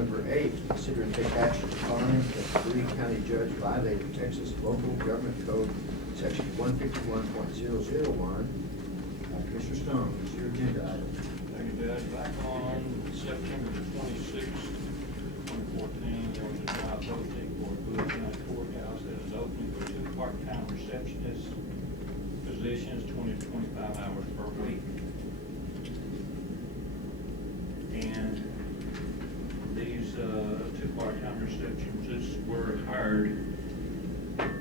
number 8, consider and take action to find that the Bowie County judge violated Texas Local Government Code, section 151.001. Commissioner Stone, it's your agenda item. Thank you, Judge. Back on September the 26th, 2014, there was a job posting for Bowie County Courthouse that is opening for 2 part-time receptionist positions, 20 to 25 hours per week. And these 2 part-time receptionists were hired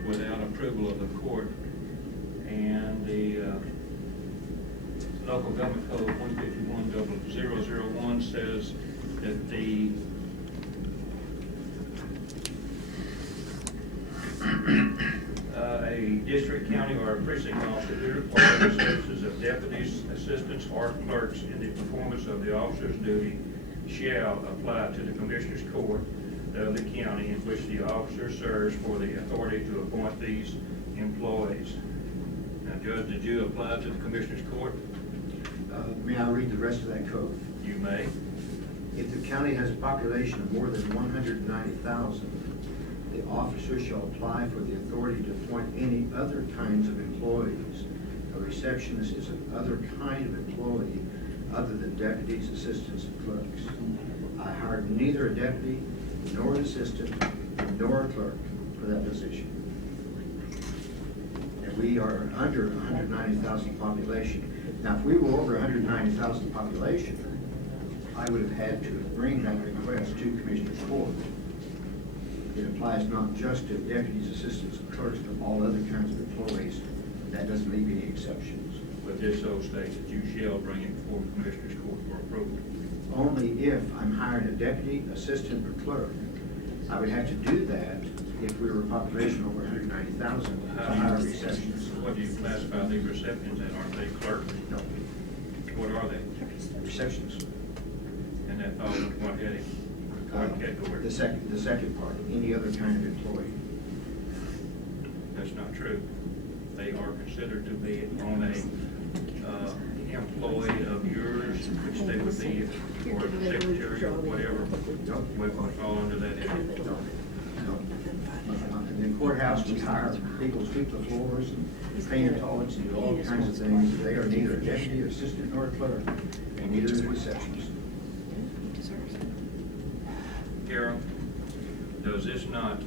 without approval of the court, and the local government code 151.001 says that the a district, county, or a precinct officer who requires the services of deputies, assistants, or clerks in the performance of the officer's duty shall apply to the Commissioner's Court of the county in which the officer serves for the authority to appoint these employees. Now, Judge, did you apply to the Commissioner's Court? May I read the rest of that code? You may. If the county has a population of more than 190,000, the officer shall apply for the authority to appoint any other kinds of employees. A receptionist is another kind of employee other than deputies, assistants, and clerks. I hired neither a deputy, nor an assistant, nor a clerk for that position. And we are under 190,000 population. Now, if we were over 190,000 population, I would have had to bring that request to Commissioner's Court. It applies not just to deputies, assistants, and clerks, but all other kinds of employees. That doesn't leave any exceptions. But this so states that you shall bring it before the Commissioner's Court for approval. Only if I'm hiring a deputy, assistant, or clerk. I would have to do that if we were a population over 190,000 to hire a receptionist. What do you classify these receptions as? Aren't they clerks? No, What are they? receptionist. And that falls into what heading? What category? The second part, any other kind of employee. That's not true. They are considered to be on a employee of yours, which they would be, or secretary or whatever. Nope. Would fall under that heading. No. In the courthouse, we hire people to sweep the floors and paint the toilets and do all kinds of things. They are neither a deputy, assistant, nor a clerk, and neither is a receptionist. Carol, does this not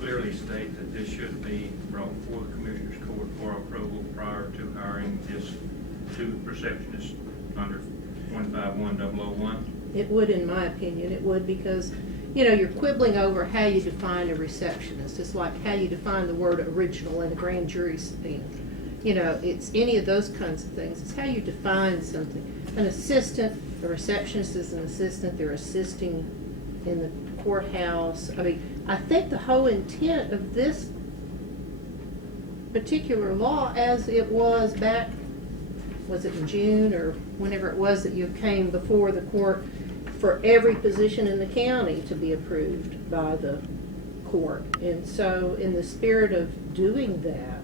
clearly state that this should be brought before the Commissioner's Court for approval prior to hiring this 2 receptionists under 151.001? It would, in my opinion, it would, because, you know, you're quibbling over how you define a receptionist. It's like how you define the word original in a grand jury subpoena. You know, it's any of those kinds of things. It's how you define something. An assistant, a receptionist is an assistant. They're assisting in the courthouse. I mean, I think the whole intent of this particular law, as it was back, was it in June or whenever it was that you came before the court, for every position in the county to be approved by the court. And so in the spirit of doing that,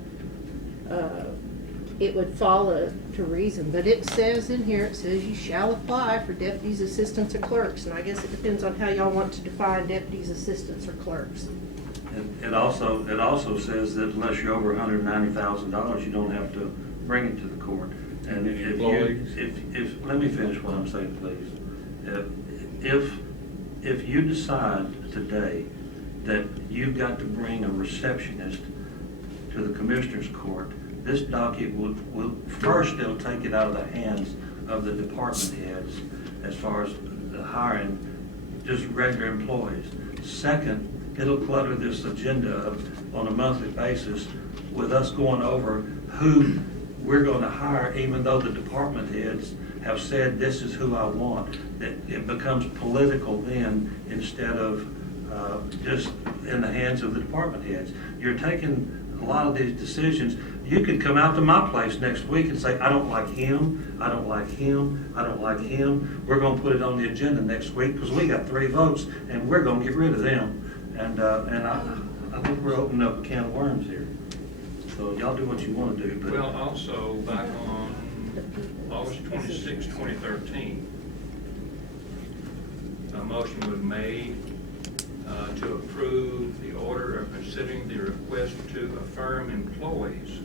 it would follow to reason. But it says in here, it says you shall apply for deputies, assistants, or clerks. And I guess it depends on how y'all want to define deputies, assistants, or clerks. It also says that unless you're over $190,000, you don't have to bring it to the court. And if let me finish what I'm saying, please. If you decide today that you've got to bring a receptionist to the Commissioner's Court, this docket will first, it'll take it out of the hands of the department heads as far as the hiring just regular employees. Second, it'll clutter this agenda on a monthly basis with us going over who we're going to hire, even though the department heads have said this is who I want. It becomes political then instead of just in the hands of the department heads. You're taking a lot of these decisions. You could come out to my place next week and say, I don't like him, I don't like him, I don't like him. We're going to put it on the agenda next week because we got 3 votes and we're going to get rid of them. And I think we're opening up a can of worms here. So y'all do what you want to do. But Well, also back on August 26, 2013, a motion was made to approve the order of considering the request to affirm employees.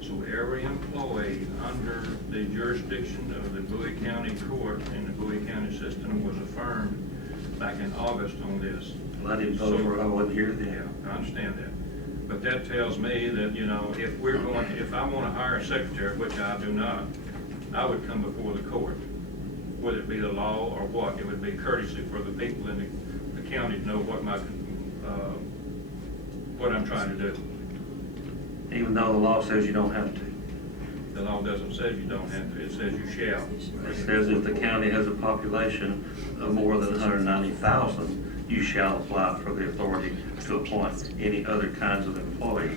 So every employee under the jurisdiction of the Bowie County Court and the Bowie County system was affirmed back in August on this. Well, I didn't vote for it, I wasn't here then. Yeah, I understand that. But that tells me that, you know, if I want to hire a secretary, which I do not, I would come before the court. Whether it be the law or what, it would be courtesy for the people in the county to know what I'm trying to do. Even though the law says you don't have to. The law doesn't say you don't have to, it says you shall. It says if the county has a population of more than 190,000, you shall apply for the authority to appoint any other kinds of employee.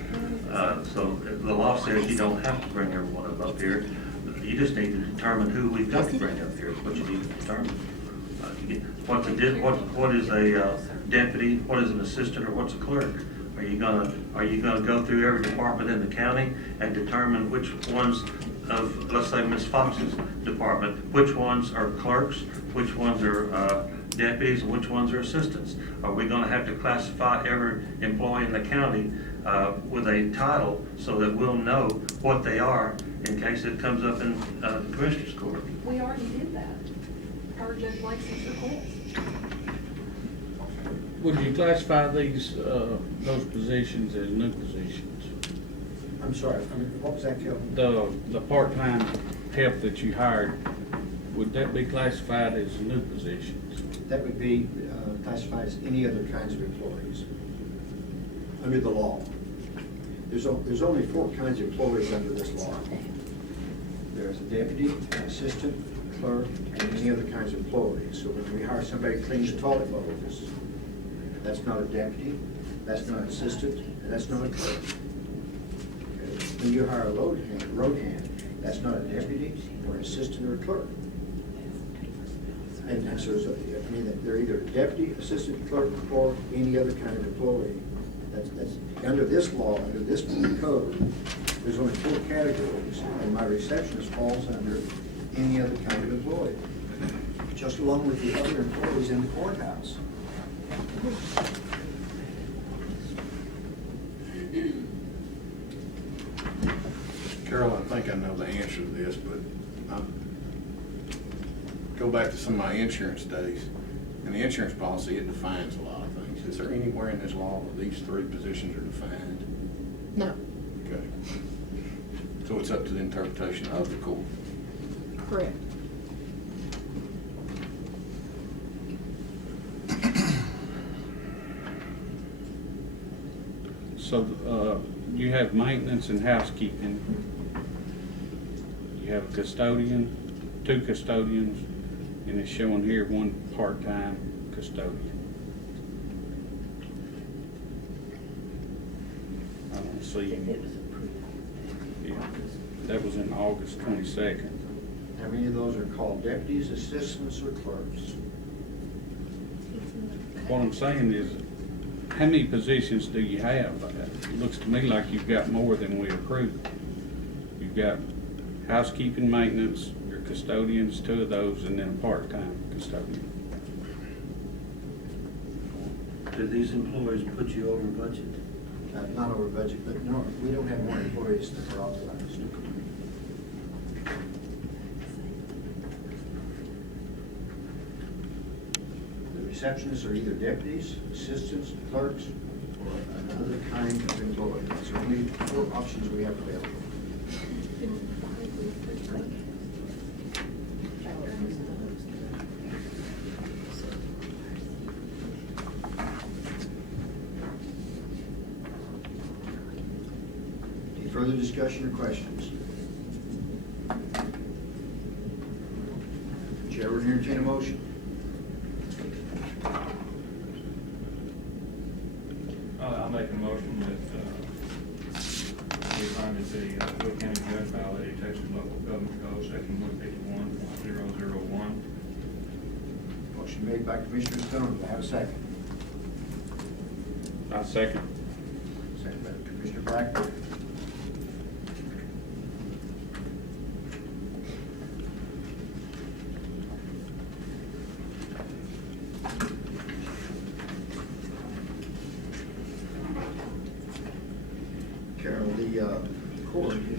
So the law says you don't have to bring everyone up here. You just need to determine who we've got to bring up here, is what you need to determine. What is a deputy, what is an assistant, or what's a clerk? Are you gonna go through every department in the county and determine which ones of, let's say, Ms. Fox's department, which ones are clerks, which ones are deputies, and which ones are assistants? Are we gonna have to classify every employee in the county with a title so that we'll know what they are in case it comes up in the Commissioner's Court? We already did that. Our Judge Lacy's request. Would you classify these, those positions as new positions? I'm sorry, what was that, Kelvin? The part-time help that you hired, would that be classified as new positions? That would be classified as any other kinds of employees under the law. There's only 4 kinds of employees under this law. There's a deputy, an assistant, clerk, and any other kinds of employees. So when we hire somebody to clean the toilet bowls, that's not a deputy, that's not an assistant, and that's not a clerk. Okay. When you hire a road hand, that's not a deputy, or an assistant, or a clerk. And so, they're either a deputy, assistant, clerk, or any other kind of employee. That's under this law, under this code, there's only 4 categories, and my receptionist falls under any other kind of employee, just along with the other employees in the courthouse. Carol, I think I know the answer to this, but go back to some of my insurance days. In the insurance policy, it defines a lot of things. Is there anywhere in this law where these 3 positions are defined? No, Okay. So it's up to the interpretation of the court. correct. So, you have maintenance and housekeeping. You have a custodian, 2 custodians, and it's showing here 1 part-time custodian. I don't see any. Yeah, that was in August 22nd. How many of those are called deputies, assistants, or clerks? What I'm saying is, how many positions do you have? It looks to me like you've got more than we approved. You've got housekeeping, maintenance, your custodians, 2 of those, and then a part-time custodian. Do these employees put you over budget? Not over budget, but no, we don't have more employees that are authorized. The receptionists are either deputies, assistants, clerks, or another kind of employee. That's the only 4 options we have available. Any further discussion or questions? Chair will entertain a motion. I'll make a motion that we find that the Bowie County Judge violated Texas Local Government Code, section 151.001. Motion made by Commissioner Stone. Do I have a second? I second. Second by Commissioner Blackburn.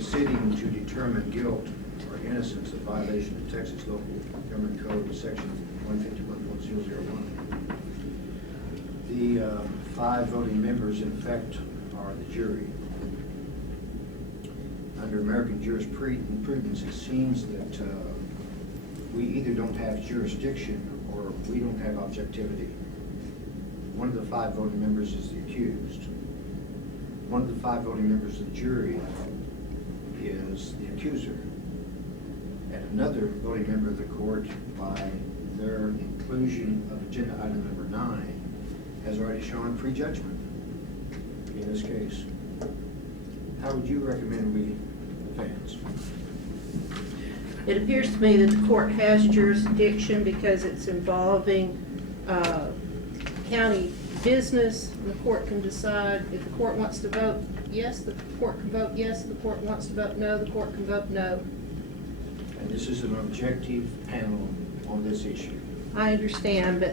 sitting to determine guilt or innocence of violation of Texas Local Government Code, section 151.001. The 5 voting members, in effect, are the jury. Under American jurisprudence, it seems that we either don't have jurisdiction or we don't have objectivity. One of the 5 voting members is the accused. One of the 5 voting members of the jury is the accuser. And another voting member of the court, by their inclusion of agenda item number 9, has already shown prejudgment in this case. How would you recommend we advance? It appears to me that the court has jurisdiction because it's involving county business. The court can decide if the court wants to vote yes, the court can vote yes. If the court wants to vote no, the court can vote no. And this is an objective panel on this issue. I understand,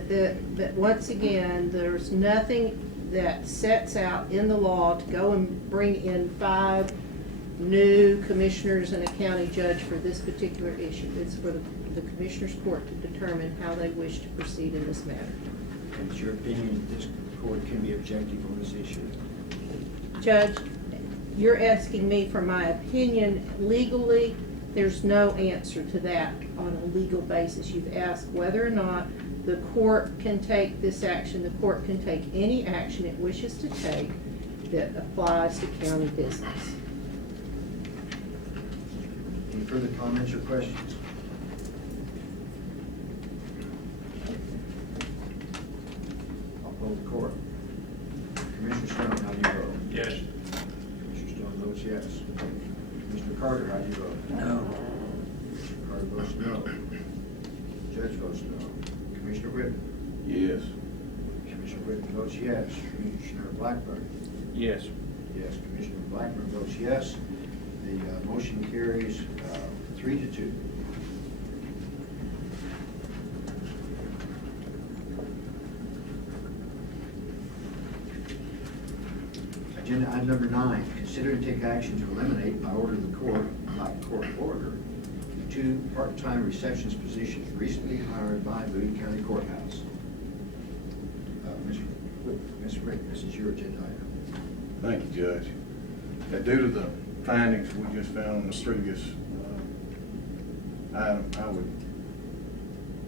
but once again, there's nothing that sets out in the law to go and bring in 5 new commissioners and a county judge for this particular issue. It's for the commissioners' court to determine how they wish to proceed in this matter. And it's your opinion that this court can be objective on this issue? Judge, you're asking me for my opinion legally. There's no answer to that on a legal basis. You've asked whether or not the court can take this action. The court can take any action it wishes to take that applies to county business. Any further comments or questions? I'll poll the court. Commissioner Stone, how do you vote? Yes. Commissioner Stone votes yes. Commissioner Carter, how do you vote? No. Commissioner Carter votes no. Judge votes no. Commissioner Whitten? Yes. Commissioner Whitten votes yes. Commissioner Blackburn? Yes. Yes. Commissioner Blackburn votes yes. The motion carries 3-2. Agenda item number 9, consider and take action to eliminate by order of the court, by court order, the 2 part-time receptionist positions recently hired by Boone County Courthouse. Ms. Rick, this is your agenda item. Thank you, Judge. Due to the findings we just found in the previous item, I would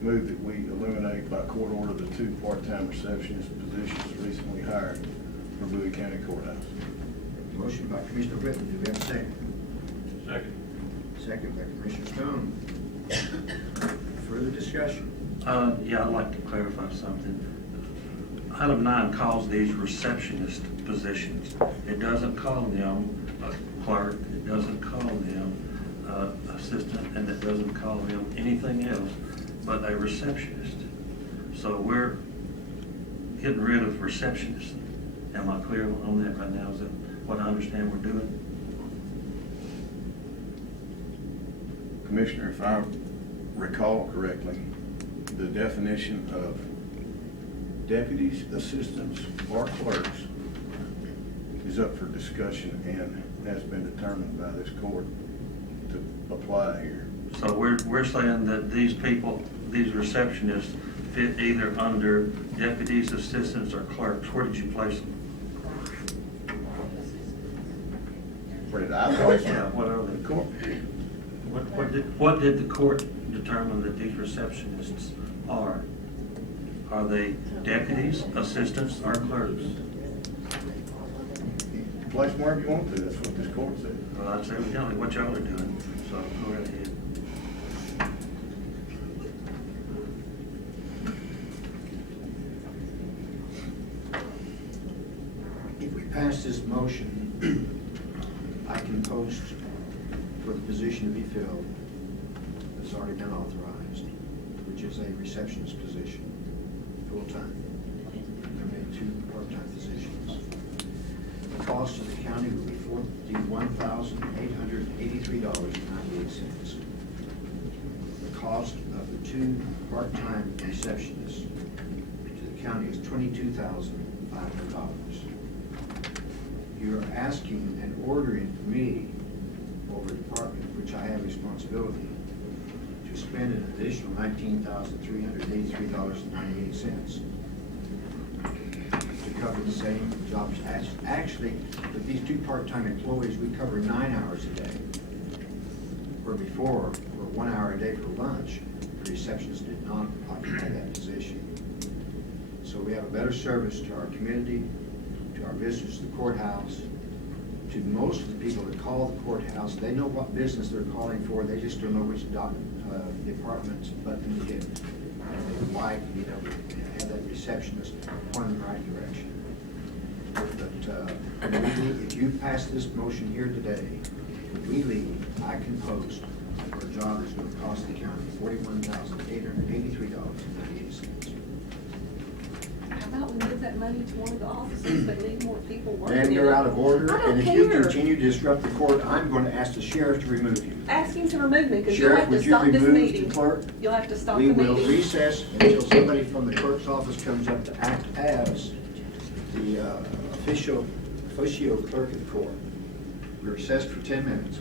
move that we eliminate by court order the 2 part-time receptionist positions recently hired for Bowie County Courthouse. Motion by Commissioner Whitten, do we have a second? Second. Second by Commissioner Stone. Further discussion? Yeah, I'd like to clarify something. Item 9 calls these receptionist positions. It doesn't call them clerk, it doesn't call them assistant, and it doesn't call them anything else but a receptionist. So we're getting rid of receptionist. Am I clear on that right now? Is that what I understand we're doing? Commissioner, if I recall correctly, the definition of deputies, assistants, or clerks is up for discussion and has been determined by this court to apply here. So we're saying that these people, these receptionists, fit either under deputies, assistants, or clerks. Where did you place them? Where did I place Yeah, them? what are they? Court. What did the court determine that these receptionists are? Are they deputies, assistants, or clerks? Place them wherever you want to, that's what this court said. Well, I'd say evidently what y'all are doing, so go right ahead. If we pass this motion, I can post for the position to be filled that's already been authorized, which is a receptionist position, full-time. There may be 2 part-time positions. The cost to the county will be $41,883.98. The cost of the 2 part-time receptionists to the county is $22,500. You're asking and ordering me, or over a department, which I have responsibility, to spend an additional $19,383.98 to cover the same jobs. Actually, with these two part-time employees, we cover 9 hours a day, where before, for 1 hour a day for lunch, the receptionist did not occupy that position. So we have a better service to our community, to our visitors to the courthouse, to most of the people that call the courthouse. They know what business they're calling for, they just don't know which department's button to hit. And they would like, you know, have that receptionist point in the right direction. But if you pass this motion here today, when we leave, I can post for a job that's going to cost the county $41,883.98. How about we move that money to one of the offices that need more people working? And you're out of order, I don't and if you care. continue to disrupt the court, I'm going to ask the sheriff to remove you. Ask him to remove me, because you'll Sheriff, have to would you stop this remove the meeting. clerk? You'll have to stop the We meeting. will recess until somebody from the clerk's office comes up to act as the officio clerk of the court. We recess for 10 minutes.